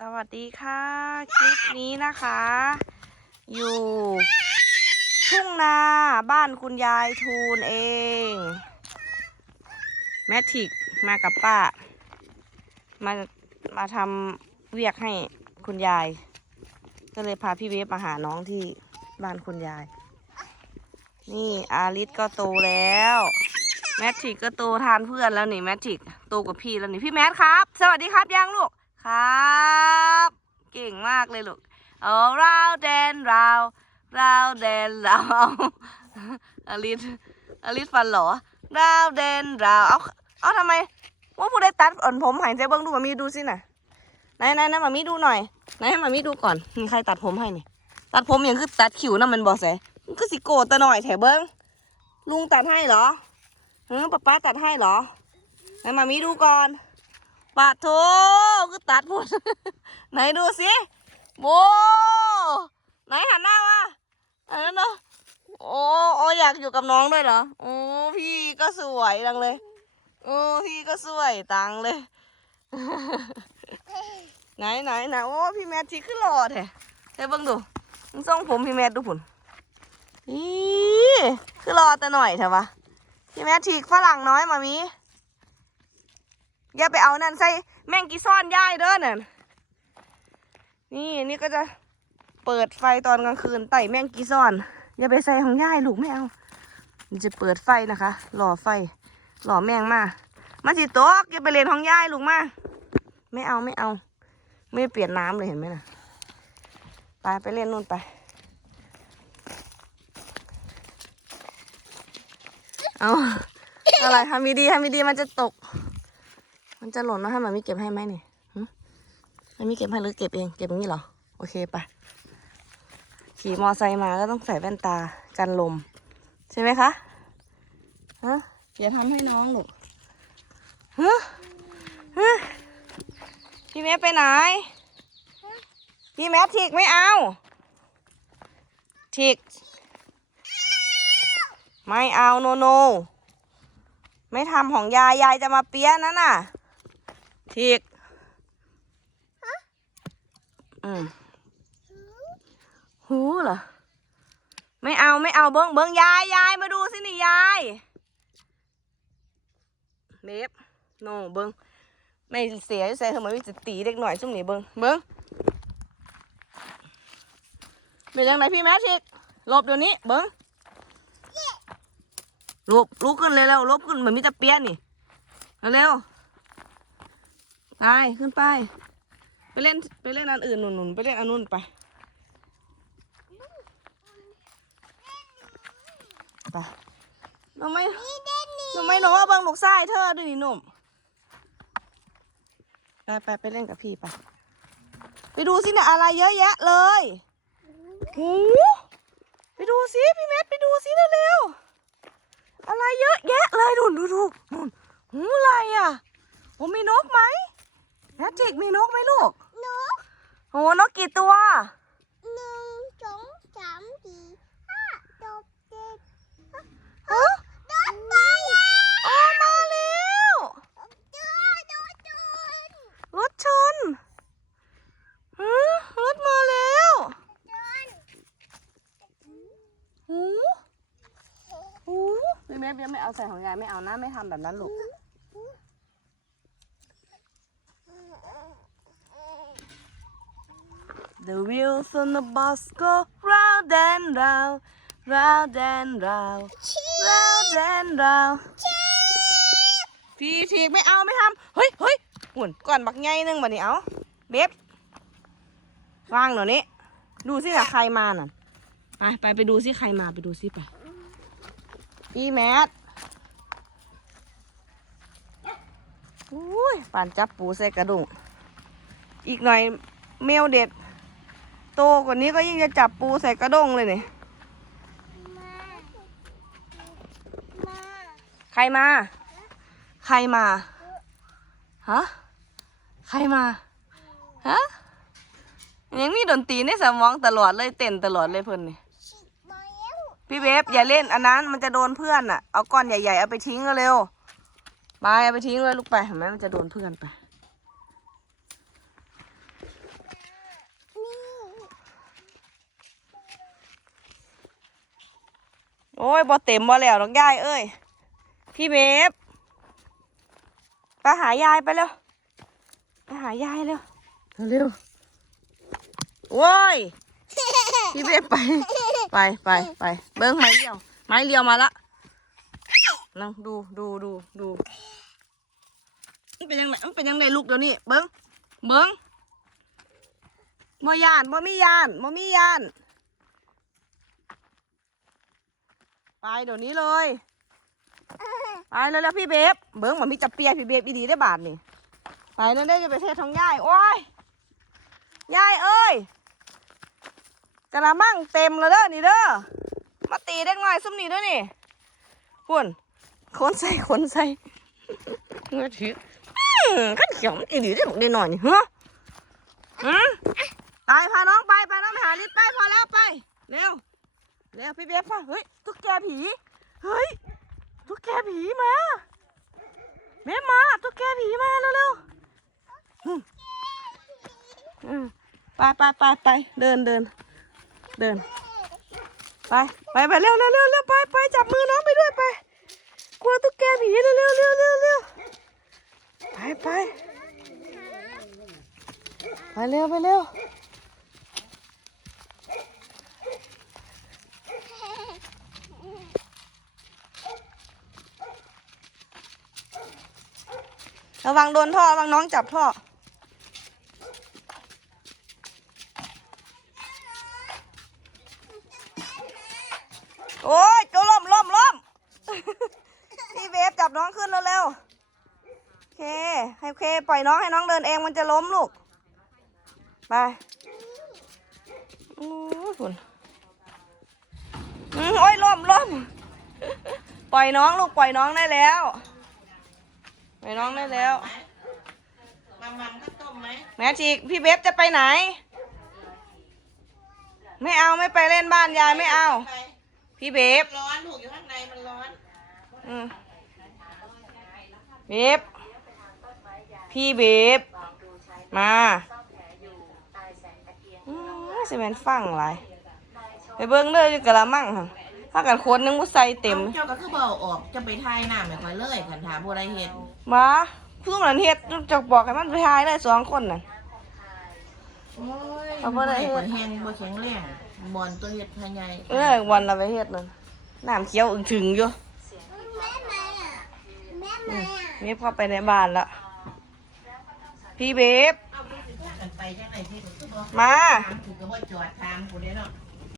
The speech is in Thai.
สวัสดีค่ะ คลิปนี้นะคะ อยู่ ทุ่งนาบ้านคุณยายทูนเอง แมทิกมากับป้า มามาทำเวียกให้คุณยาย ก็เลยพาพี่เวฟมาหาน้องที่บ้านคุณยาย นี่อาริสก็โตแล้วแมทริกก็โตทานเพื่อนแล้วนี่แมทริกโตกว่าพี่แล้วนี่พี่แมทครับ สวัสดีครับยังลูกครับ มากเลยลูกเอาราวแดนราวราวแดนราวอาริสอาริสฟันเหรอราวแดนราวเอาเอาทำไมว่าผู้ใดตัดอ่อนผมหายใจเบิ้งดูมามีดูสิน่ะไหนไหนไหนมามีดูหน่อยไหนมามีดูก่อนมีใครตัดผมให้นี่ตัดผมอย่างคือตัดขิวน่ะมันบอสมันก็สิโกรธตะหน่อยแถเบิ้งลุงตัดให้เหรอเออป๊าป๊าตัดให้เหรอไหนมามีดูก่อนปะโถก็ตัดหมดไหนดูสิ โบไหนหันหน้ามาอันนั้นเนาะโอ้โออยากอยู่กับน้องด้วยเหรอโอ้พี่ก็สวยจังเลยโอ้พี่ก็สวยตังเลย ไหนไหนไหนโอ้พี่แมทที่ขึ้นหล่อแท้เดี๋ยวเบิ่งดูงส่งผมพี่แมทดูผุนอีคือหล่อแต่หน่อยเถอะวะพี่แม่ฉีกฝรั่งน้อยมามีอย่าไปเอานั่นใส่แมงกีซ่อนย่ายเด้อนั่น นี่นี่ก็จะเปิดไฟตอนกลางคืนไต่แมงกีซ่อน อย่าไปใส่ของย่ายลูกไม่เอามันจะเปิดไฟนะคะ หล่อไฟ หล่อแมงมามาสิโต๊ะอย่าไปเล่นของย่ายลูกมาไม่เอาไม่เอา ไม่เปลี่ยนน้ำเลยเห็นไหมน่ะไปไปเล่นนู่นไปเอาอะไรทำดีๆทำดีๆมันจะตก มันจะหล่นนะให้มันมีเก็บให้ไหมนี่ หึมันมีเก็บให้หรือเก็บเอง เก็บอย่างนี้เหรอ โอเคไป ขี่มอไซค์มาก็ต้องใส่แว่นตากันลม ใช่ไหมคะฮะอย่าทำให้น้องหนูกฮะฮะพี่แม่ไปไหน พี่แม่ทิกไม่เอาทิกไม่เอาโนโน ไม่ทำของยาย ยายจะมาเปี้ยนั่นน่ะทิก อืมหูเหรอ ไม่เอาไม่เอาเบิ้งเบิ้งยายยายมาดูสินี่ยายเบบโนเบิ้งไม่เสียใส่ทำไมวิจะตีเด็กหน่อยซุ่มนี่เบิ้งเบิ้งเป็นยังไงพี่แมททิกหลบเดี๋ยวนี้เบิ้งลุกลุกขึ้นเลยแล้วลุกขึ้นเหมือนมิตรเปียนี่เร็วๆไปขึ้นไป ไปเล่นไปเล่นอันอื่นหนุนๆไปเล่นอันนู้นไปไปหนูไม่หนูไม่หนูว่าเบังลูกไส้เธอด้วยนี่หนุ่มไปไปไปเล่นกับพี่ไป ไปดูสิเนี่ยอะไรเยอะแยะเลยโอ้ไปดูสิพี่เม็ดไปดูสิเร็วๆอะไรเยอะแยะเลยดูดูดูนู่นหูอะไรอะโอ้มีนกไหมแมจิกมีนกไหมลูก โอ้นกกี่ตัว หนึ่งสองสามสี่ห้าหกเจ็ดฮะรถไปแล้วอ๋อมาแล้วเจอโดนโดนรถชนฮะรถมาแล้วโดนหูหูพี่เมฟยังไม่เอาใส่ของยายไม่เอานะไม่ทำแบบนั้นลูก The wheels on the bus go round and round, round and round, round and round. พี่ทีกไม่เอาไม่ทำเฮ้ยเฮ้ยหุ่นก่อนบักไงนึงมานี่เอาเบบวางเดี๋ยวนี้ ดูสิค่ะใครมาน่ะ ไปไปไปดูสิใครมาไปดูสิไปพี่แมทอุ้ยป่านจับปูใส่กระดุงอีกหน่อยแมวเด็ด โตกว่านี้ก็ยิ่งจะจับปูใส่กระด้งเลยเนี่ยใครมา ใครมา ฮะ ใครมา ฮะ ยังมีดนตรีในสมองตลอดเลยเต้นตลอดเลยเพิ่อนนี่ พี่เบฟอย่าเล่นอันนั้นมันจะโดนเพื่อนอะเอาก้อนใหญ่ๆเอาไปทิ้งเร็วๆไปเอาไปทิ้งเลยลูกไปเห็นไหมมันจะโดนเพื่อนไป อ้ยบ่เต็มบ่แล้วดอกยายเอ้ย พี่เบฟไปหายายไปเร็ว ไปหายายเร็ว เร็วโว้ย พี่เบฟไป ไปไปไปเบิ้งไม้เรียว ไม้เรียวมาละนั่งดูดูดูดูมันเป็นยังไงมันเป็นยังไงลูกเดี๋ยวนี้ เบิ้งเบิ้งบ่ยานบ่มียานบ่มียาน ไปเดี๋ยวนี้เลย ไปเลยแล้วพี่เบฟเบิ้งมันมีจับเปียพี่เบฟดีๆได้บาทนี่ไปนั่นได้จะไปเทศท้องย่ายโอ้ยยายเอ้ยกระมังเต็มแล้วเด้อนี่เด้อมาตีเด็กน้อยซุ่มนี่เด้อนี่พุ่นคนใส่คนใส่เงือถืออื้อขันเขียวมันอีดีได้บอกได้หน่อยนี่ฮะอืมไปพาน้องไปไปน้องไปหาลิศไปพอแล้วไปเร็ว เร็วพี่เบฟป่ะเฮ้ยตุ๊กแกผี เฮ้ยตุ๊กแกผีมาเบฟมาตุ๊กแกผีมาเร็วเร็วๆไปไปไปไปเดินเดินเดินไปไปไปเร็วเร็วเร็วเร็วไปไปจับมือน้องไปด้วยไปกลัวตุ๊กแกผีเร็วเร็วเร็วเร็วเร็วไปไปไปเร็วไปเร็ว ระวังโดนท่อระวังน้องจับท่อ โอ้ยจะล่มล่มล่มพี่เวฟจับน้องขึ้นเร็วๆโอเคให้โอเค ปล่อยน้องให้น้องเดินเองมันจะล้มลูก ไปโอ้ยฝุ่นอืมโอ้ยล่มล่มปล่อยน้องลูกปล่อยน้องได้แล้ว ปล่อยน้องได้แล้วมัมมัมก็ต้มไหมแม่จีกพี่เวฟจะไปไหน ไม่เอาไม่ไปเล่นบ้านยายไม่เอา ไปพี่เวฟร้อนถูกอยู่ข้างในมันร้อน อืมเบฟพี่เบฟมาอืมสิแมนฟังไรไปเบิ้งเด้ออยู่กะละมังหั่น ถ้ากันคนนึงบ่ใส่เต็มเจ้าก็คือเบาออกจะไปทายหน้าไม่ค่อยเลยขันถามผู้ใดเห็นมาผู้นั้นเฮ็ดจะบอกให้มันไปทายได้สองคนน่ะโอ้ยเอาบ่ได้เฮ็ดบ่แห้งบ่แข็งแรงบอนตัวเห็ดพะไงเออวันละไปเฮ็ดนั่นน้ำเขียวอึงถึงอยู่แม่ไหนอะแม่ไหนอืมอะเบฟเข้าไปในบ้านละพี่เบฟเอาไปสิพากันไปจังไหนที่ถูกก็บ่มา